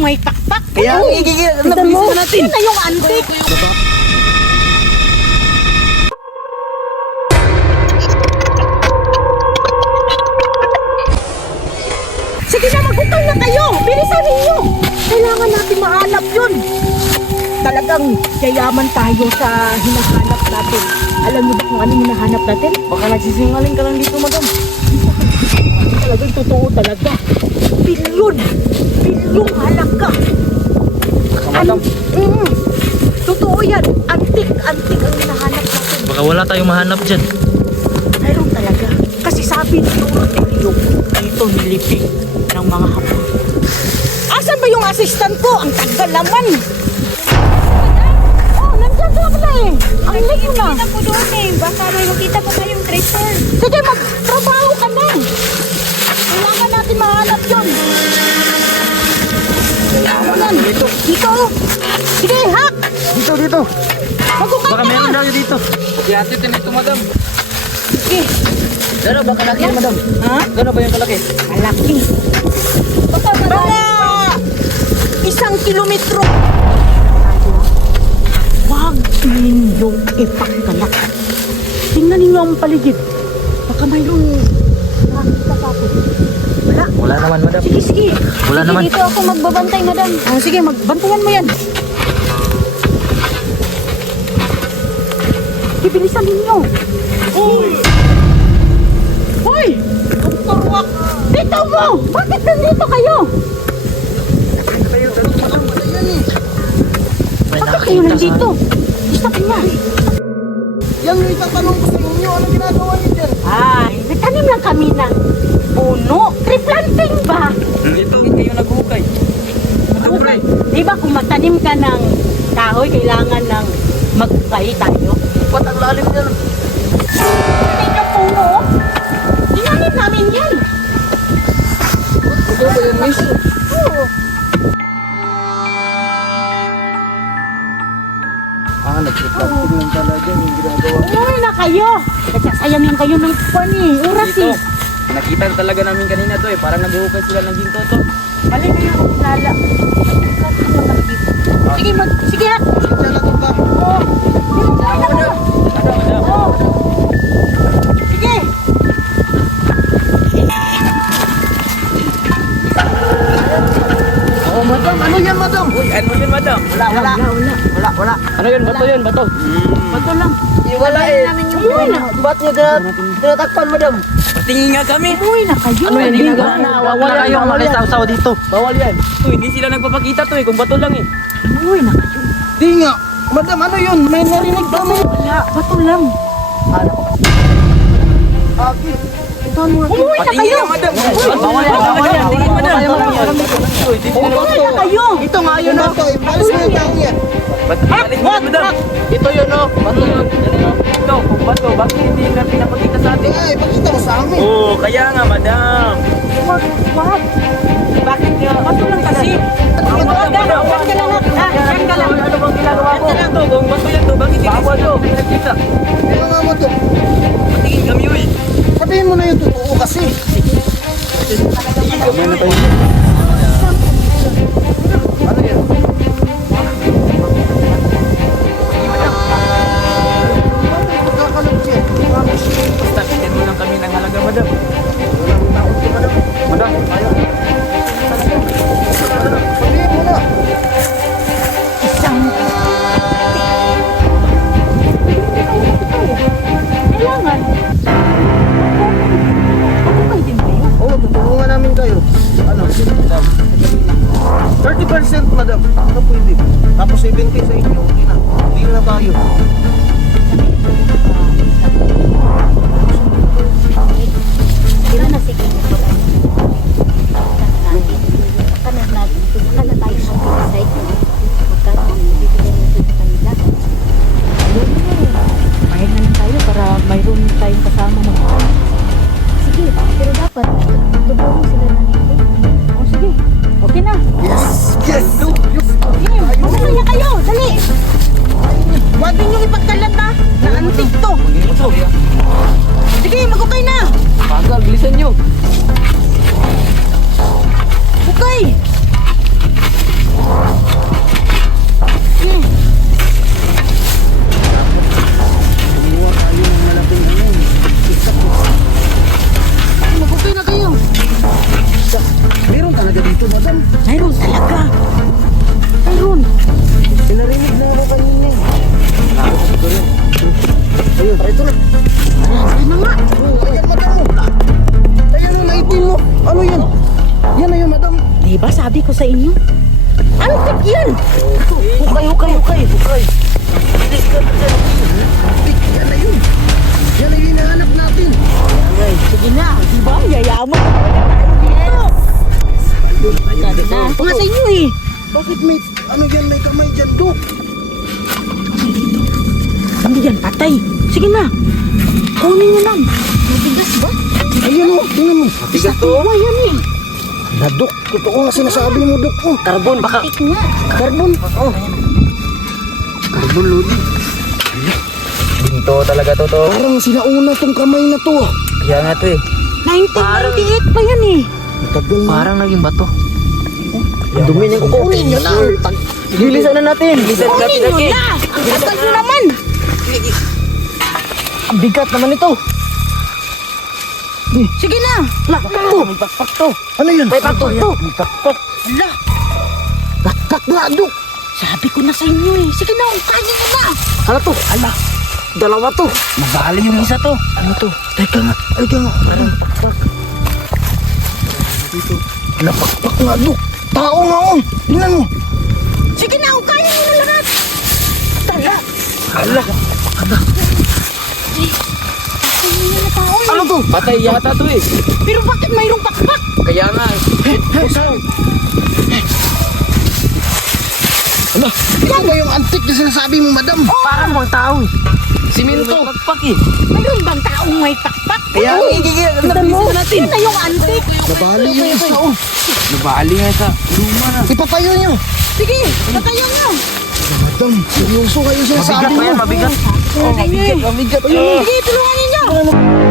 may pakpak. Kaya ang igigil, nabilis na natin. Yun na yung antik. Sige na, maghukay na kayo. Bilisan ninyo. Kailangan natin mahanap yun. Talagang yayaman tayo sa hinahanap natin. Alam mo ba kung anong hinahanap natin? Baka nagsisingaling ka lang dito, madam. Talagang totoo talaga. Bilyon! Bilyong halaga! Madam. Totoo yan. Antik ang hinahanap natin. Baka wala tayong mahanap dyan. Mayroon talaga. Kasi sabi ni Lord, dito nilipig ng mga hapon. Asan ba yung assistant ko? Ang tagal naman. Oh, nandiyan ka pala eh. Ang late mo na. Nakikita ko doon eh. Baka may makita ko kayong treasure. Sige, magtrabaho ka na. Kailangan natin mahanap yun. Kailangan. Dito. Sige, hak. Dito. Magukay Baka ka meron na. daw dito. Hati-hati din ito, madam. Sige. Gano'n ba kalaki, madam? Ha? Gano'n ba yung kalaki? Malaki. Mga 1 kilometro. Huwag ninyong ipagkalak. Tingnan ninyo ang paligid. Baka mayroon nakakita pa ako. Wala. Wala naman, madam. Sige. Wala naman. Dito ako magbabantay, madam. Sige, magbantayan mo yan. Ibilisan ninyo. Hoy! Ang paruwak! Dito mo! Bakit nandito kayo? Bakit kayo nandito? Stop niya. Yan yung itatanong ko sa inyo. Ano ginagawa niyo dyan? Ay, nagtanim lang kami ng puno. Tree planting ba? Dito, kayo nag-hukay. Okay. Di ba kung magtanim ka ng kahoy, kailangan ng magkay tayo? Ba't ang lalim niya? Hindi ka puno. Tinanim namin yan. Ito ba yan, miss? Oo. Nag-planting lang talaga yung ginagawa. Umuwi na kayo. Nagsasayang lang kayo ng pan eh. Oras Dito. eh. Nakita talaga namin kanina to eh. Parang nag-hukay sila ng ginto to. Bali kayo kung lala. Sige ha. Oo. Oo. Sige. Oh, madam. Ano yan, madam? Uy, ano yan, madam? Wala. Ano yan? Bato yan, bato. Bato lang. Wala eh. Umuwi na. Ba't niya tinatakpan, madam? Patingin nga kami. Umuwi na kayo. Ano yan? Ginagawa Ginagawa na. Bawal kayong makisawsaw dito. Bawal yan. Uy, hindi sila nagpapakita to eh. Kung bato lang eh. Umuwi na kayo. Di nga. Madam, ano yun? May narinig kami. Wala. Bato lang. Aki. Umuwi na Patingin kayo. nga, madam. Bawal yan. Bawal yan. Tingin, madam. Uy, di sila Umuwi na kayo. Ito nga yun, oh. Palis mo yung tao yan. Palis mo, madam. Ito yun, oh. Bato yun. Ito, kung bato, bakit hindi na pinapakita sa atin? Ay, pakita mo sa amin. Oo, kaya nga, madam. Wag. Bakit bato lang kasi? Wag ka lang. Wag ka lang. Yan ka lang. Ano bang ginagawa mo? Yan to, kung bato yan to, bakit hindi sila pinakita? Ano nga mo to? Patingin kami, uy. Sabihin mo na yung totoo kasi. Patingin kami, ano tayo? Ano yan? Magkakalag siya. Basta, bigyan mo lang kami ng halaga, madam. Madam, ayaw. Sabihin mo na. Isang kailangan. Ano kayo din ba yun? Oo, tutulungan namin kayo. Ano? 30% madam. Ano pwede? Tapos 70 sa inyo. Okay na. Deal na tayo. Tira na sige. Kanan natin. Kanan na tayo mag-decide kung magkano ang bibigyan natin sa kanila. Mahal na lang tayo para mayroon tayong kasama mo. Sige, pero dapat tutulong sila na nito. O sige, okay na. Yes! Yes! Sige, masaya kayo. Dali. Pwede nyo madam. Mayroon talaga. Mayroon. Pinarinig na ako kanina. Ayun, ito na. Ano nga? Ayan, madam mo. Ayan ang naitim mo. Ano yan? Yan na yun, madam. Diba sabi ko sa inyo? Ano tik yan? Hukay. Yan na yun. Yan na yung hinahanap natin. Sige na, diba? Yayaman talaga tayo dito. Sabi na. Nga sa inyo eh. Bakit may, ano yan, may kamay dyan, Dok? Hindi yan, patay. Sige na. Kunin nyo lang. Matigas ba? Ayun o, tingnan mo. Tigas to. Tuwa yan eh. Na, Dok, totoo nga sinasabi mo, Dok. Oh, Carbon, baka. Tik nga. carbon. Oh. Carbon, Lodi. Ginto talaga to. Parang sinauna tong kamay na to. Kaya nga to eh. 1998 pa yan eh. Matagal na. Parang naging bato. Ang dumi niyang kukunin nyo na. Bilisan na natin. Bilisan Kunin natin nyo lagi. na. Ang tagal nyo naman. Ang bigat naman ito. Sige na. May pakpak to. Ano yun? May pakpak to. May pakpak. Ala, Bakbak nga, Dok. sabi ko na sa inyo eh. Sige na, kanin nyo na. Ano to? Ala. Dalawa to. Mabali yung isa to. Ano to? Teka nga. Parang pakpak. Dito. Napakpak nga, Dok. Tao nga, oh. Tingnan mo. Sige na, kanin nyo na lahat. Tala. Ala. Kanin nyo na tao eh. Ano to? Patay yata to eh. Pero bakit mayroong pakpak? Kaya nga eh. Ano? Ito ba yung antik na sinasabi mo, madam? Parang bang tao eh. Siminto. May pakpak eh. Mayroon bang taong may pakpak? Kaya nga igigil. Bilisan natin. Yun na yung antik. Nabali yung isa, oh. Nabali nga sa luma na. Ipatayo nyo. Sige, patayan nyo. Madam, seryoso kayo sinasabi Mabigat mo. pa yan, mabigat. Oh, mabigat. Mabigat. Sige, tulungan ninyo.